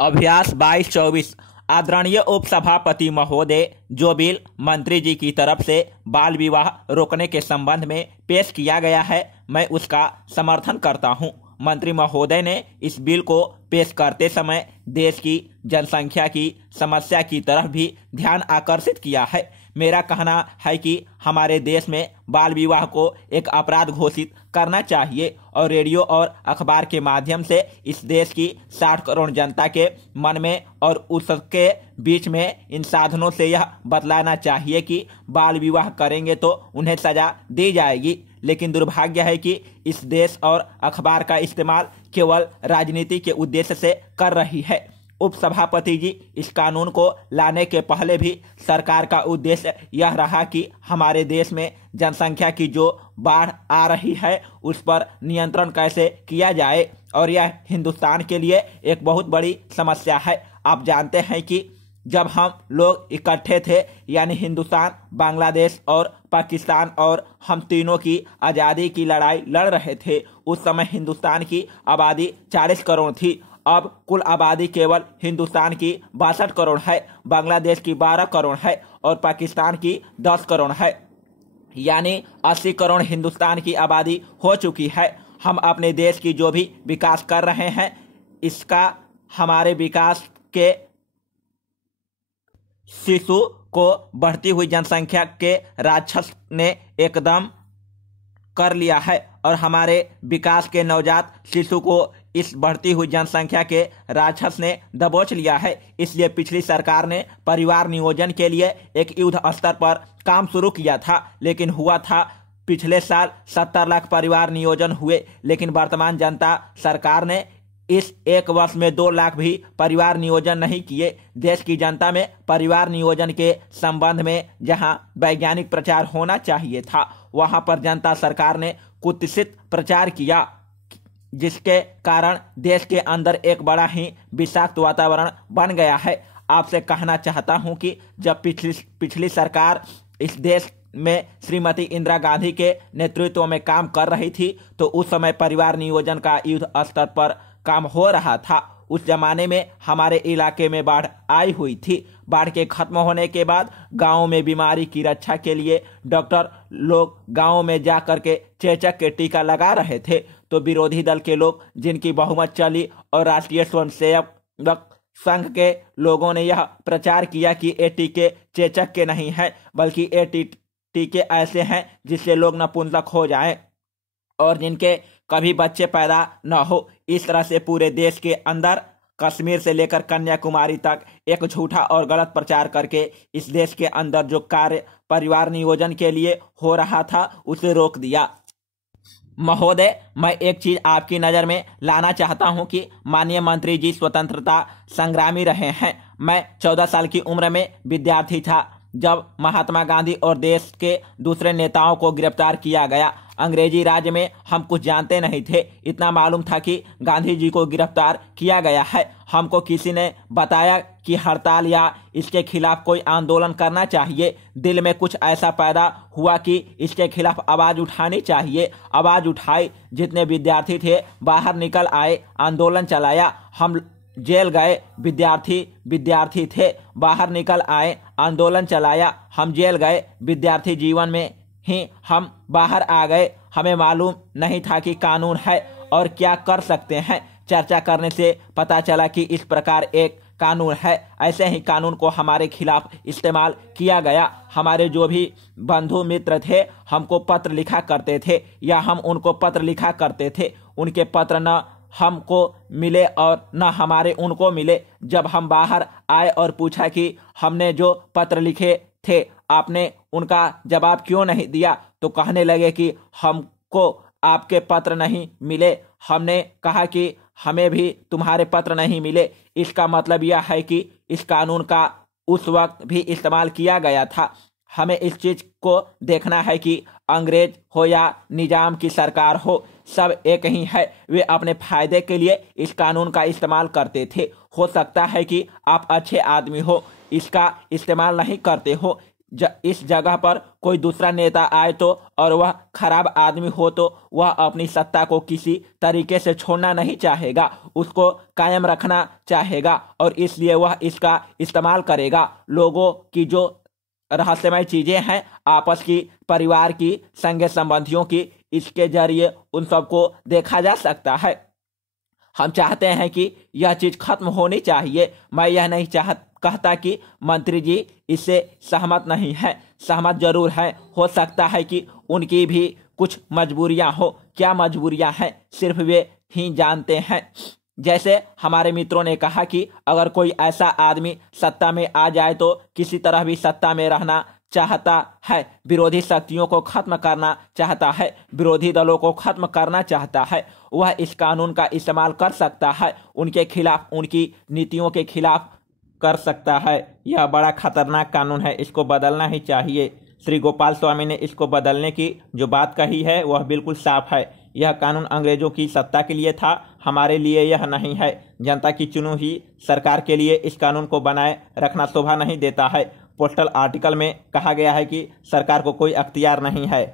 अभ्यास 22-24। आदरणीय उपसभापति महोदय, जो बिल मंत्री जी की तरफ से बाल विवाह रोकने के संबंध में पेश किया गया है, मैं उसका समर्थन करता हूं। मंत्री महोदय ने इस बिल को पेश करते समय देश की जनसंख्या की समस्या की तरफ भी ध्यान आकर्षित किया है। मेरा कहना है कि हमारे देश में बाल विवाह को एक अपराध घोषित करना चाहिए और रेडियो और अखबार के माध्यम से इस देश की 60 करोड़ जनता के मन में और उसके बीच में इन साधनों से यह बतलाना चाहिए कि बाल विवाह करेंगे तो उन्हें सजा दी जाएगी। लेकिन दुर्भाग्य है कि इस देश और अखबार का इस्तेमाल केवल राजनीति के उद्देश्य से कर रही है। उपसभापति जी, इस कानून को लाने के पहले भी सरकार का उद्देश्य यह रहा कि हमारे देश में जनसंख्या की जो बाढ़ आ रही है उस पर नियंत्रण कैसे किया जाए, और यह हिंदुस्तान के लिए एक बहुत बड़ी समस्या है। आप जानते हैं कि जब हम लोग इकट्ठे थे, यानी हिंदुस्तान, बांग्लादेश और पाकिस्तान, और हम तीनों की आज़ादी की लड़ाई लड़ रहे थे, उस समय हिंदुस्तान की आबादी 40 करोड़ थी। अब कुल आबादी केवल हिंदुस्तान की 62 करोड़ है, बांग्लादेश की 12 करोड़ है और पाकिस्तान की 10 करोड़ है, यानी 80 करोड़ हिंदुस्तान की आबादी हो चुकी है। हम अपने देश की जो भी विकास कर रहे हैं, इसका हमारे विकास के शिशु को बढ़ती हुई जनसंख्या के राक्षस ने एकदम कर लिया है और हमारे विकास के नवजात शिशु को इस बढ़ती हुई जनसंख्या के राक्षस ने दबोच लिया है। इसलिए पिछली सरकार ने परिवार नियोजन के लिए एक युद्ध स्तर पर काम शुरू किया था, लेकिन हुआ था पिछले साल 70 लाख परिवार नियोजन हुए, लेकिन वर्तमान जनता सरकार ने इस एक वर्ष में 2 लाख भी परिवार नियोजन नहीं किए। देश की जनता में परिवार नियोजन के संबंध में जहां वैज्ञानिक प्रचार होना चाहिए था, वहां पर जनता सरकार ने कुत्सित प्रचार किया, जिसके कारण देश के अंदर एक बड़ा ही विषाक्त वातावरण बन गया है। आपसे कहना चाहता हूं कि जब पिछली सरकार इस देश में श्रीमती इंदिरा गांधी के नेतृत्व में काम कर रही थी, तो उस समय परिवार नियोजन का युद्ध स्तर पर काम हो रहा था। उस जमाने में हमारे इलाके में बाढ़ आई हुई थी। बाढ़ के खत्म होने के बाद गांव में बीमारी की रक्षा के लिए डॉक्टर लोग गांव में जा करके चेचक के टीका लगा रहे थे, तो विरोधी दल के लोग, जिनकी बहुमत चली, और राष्ट्रीय स्वयंसेवक संघ के लोगों ने यह प्रचार किया कि ये टीके चेचक के नहीं हैं, बल्कि ये टीके ऐसे हैं जिससे लोग नपुंसक हो जाएं और जिनके कभी बच्चे पैदा न हो। इस तरह से पूरे देश के अंदर कश्मीर से लेकर कन्याकुमारी तक एक झूठा और गलत प्रचार करके इस देश के अंदर जो कार्य परिवार नियोजन के लिए हो रहा था उसे रोक दिया। महोदय, मैं एक चीज आपकी नज़र में लाना चाहता हूं कि माननीय मंत्री जी स्वतंत्रता संग्रामी रहे हैं। मैं 14 साल की उम्र में विद्यार्थी था जब महात्मा गांधी और देश के दूसरे नेताओं को गिरफ्तार किया गया। अंग्रेजी राज में हम कुछ जानते नहीं थे, इतना मालूम था कि गांधी जी को गिरफ्तार किया गया है। हमको किसी ने बताया कि हड़ताल या इसके खिलाफ कोई आंदोलन करना चाहिए। दिल में कुछ ऐसा पैदा हुआ कि इसके खिलाफ आवाज़ उठानी चाहिए। आवाज़ उठाई, जितने विद्यार्थी थे बाहर निकल आए, आंदोलन चलाया। हम जेल गए, विद्यार्थी थे, बाहर निकल आए, आंदोलन चलाया। हम जेल गए, विद्यार्थी जीवन में ही हम बाहर आ गए। हमें मालूम नहीं था कि कानून है और क्या कर सकते हैं। चर्चा करने से पता चला कि इस प्रकार एक कानून है। ऐसे ही कानून को हमारे खिलाफ इस्तेमाल किया गया। हमारे जो भी बंधु मित्र थे हमको पत्र लिखा करते थे या हम उनको पत्र लिखा करते थे। उनके पत्र न हमको मिले और न हमारे उनको मिले। जब हम बाहर आए और पूछा कि हमने जो पत्र लिखे थे आपने उनका जवाब क्यों नहीं दिया, तो कहने लगे कि हमको आपके पत्र नहीं मिले। हमने कहा कि हमें भी तुम्हारे पत्र नहीं मिले। इसका मतलब यह है कि इस कानून का उस वक्त भी इस्तेमाल किया गया था। हमें इस चीज को देखना है कि अंग्रेज हो या निजाम की सरकार हो, सब एक ही है। वे अपने फायदे के लिए इस कानून का इस्तेमाल करते थे। हो सकता है कि आप अच्छे आदमी हो, इसका इस्तेमाल नहीं करते हो। इस जगह पर कोई दूसरा नेता आए तो और वह खराब आदमी हो तो वह अपनी सत्ता को किसी तरीके से छोड़ना नहीं चाहेगा, उसको कायम रखना चाहेगा और इसलिए वह इसका इस्तेमाल करेगा। लोगों की जो रहस्यमय चीजें हैं आपस की, परिवार की, संगे संबंधियों की, इसके जरिए उन सबको देखा जा सकता है। हम चाहते हैं कि यह चीज खत्म होनी चाहिए। मैं यह नहीं कहता कि मंत्री जी इससे सहमत नहीं है, सहमत जरूर है। हो सकता है कि उनकी भी कुछ मजबूरियां हो। क्या मजबूरियां हैं सिर्फ वे ही जानते हैं। जैसे हमारे मित्रों ने कहा कि अगर कोई ऐसा आदमी सत्ता में आ जाए तो किसी तरह भी सत्ता में रहना चाहता है, विरोधी शक्तियों को खत्म करना चाहता है, विरोधी दलों को खत्म करना चाहता है, वह इस कानून का इस्तेमाल कर सकता है, उनके खिलाफ, उनकी नीतियों के खिलाफ कर सकता है। यह बड़ा खतरनाक कानून है, इसको बदलना ही चाहिए। श्री गोपाल स्वामी ने इसको बदलने की जो बात कही है वह बिल्कुल साफ है। यह कानून अंग्रेजों की सत्ता के लिए था, हमारे लिए यह नहीं है। जनता की चुनी हुई सरकार के लिए इस कानून को बनाए रखना शोभा नहीं देता है। पोस्टल आर्टिकल में कहा गया है कि सरकार को कोई अख्तियार नहीं है।